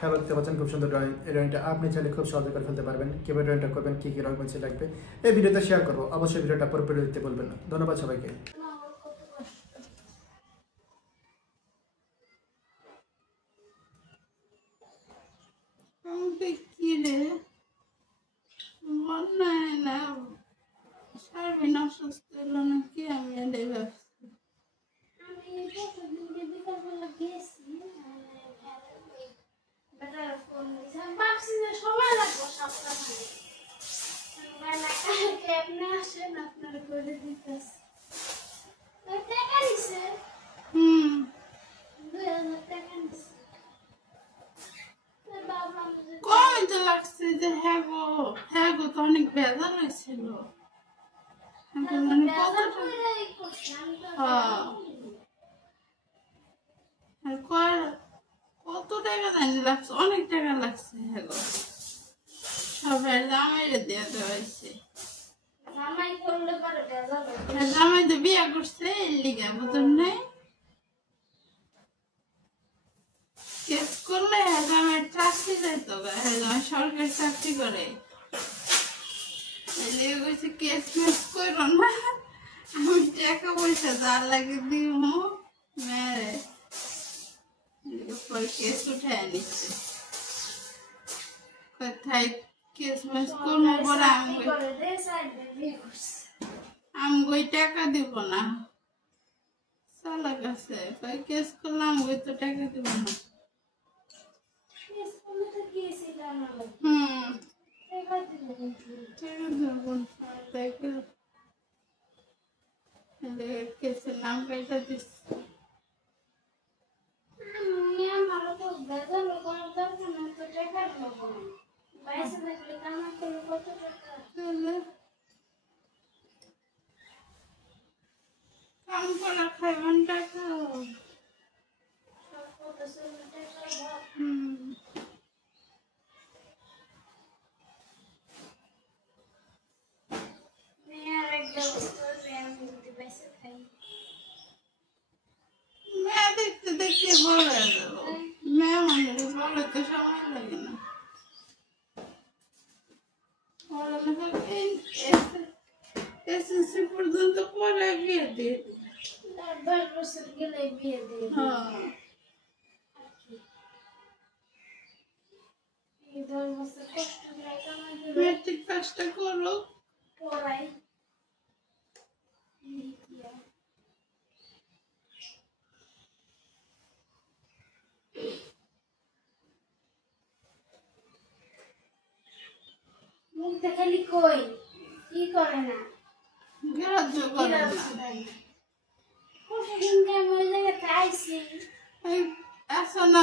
Hello, দেখতে পাচ্ছেন খুব সুন্দর ড্রয়িং। এই ড্রয়িংটা আপনি চাইলে খুব সহজে করে ফেলতে পারবেন। কীভাবে ড্রয়িংটা করবেন, কী কী রং পেন্সিল লাগবে এই ভিডিওতে শেয়ার করবো। অবশ্যই ভিডিওটা পুরোপুরি দেখতে বলবেন না। ধন্যবাদ সবাইকে। অনেক বেজার হয়েছিল। কত টাকা জানি লাগছে, অনেক টাকা লাগছে। সবাই জামাইরে দিয়ে দেওয়া হয়েছে। জামাই তো বিয়ে করছে, এর লিগে বুঝুন নাই। কেস করলে জামাই চাকরি যাইতো, জামাই সরকারি চাকরি করে। কেস মেস করো না, আমি টাকা পয়সা যা লাগে দিব মেরে কেস উঠে নিচ্ছে। কোথায় কেস মেস করবো বলে আমি ওই টাকা দিব না। চালা গেছে কেস করলাম, ওই তো টাকা দিব না। কেসের নাম কাইটা দিচ্ছে। কাম করা খাইবেন টাকা। মেয়ে দেখতে দেখতে বড় হয়ে যাবো। মেয়ে মানুষ বড় তো সময় লাগে না। এসএসসি পর্যন্ত পরে বিয়ে দিয়ে দিই। 10 বছর গেলে বিয়ে দিয়ে দিই। এই 10 বছর কষ্ট করে কামাই করে মেট্রিক পাসটা করো, পড়াই। মুখ দেখালি কই কি করে না, গ্রাহ্য করে না। খুশি দিন কেমন জায়গায় খাইছি। আসো না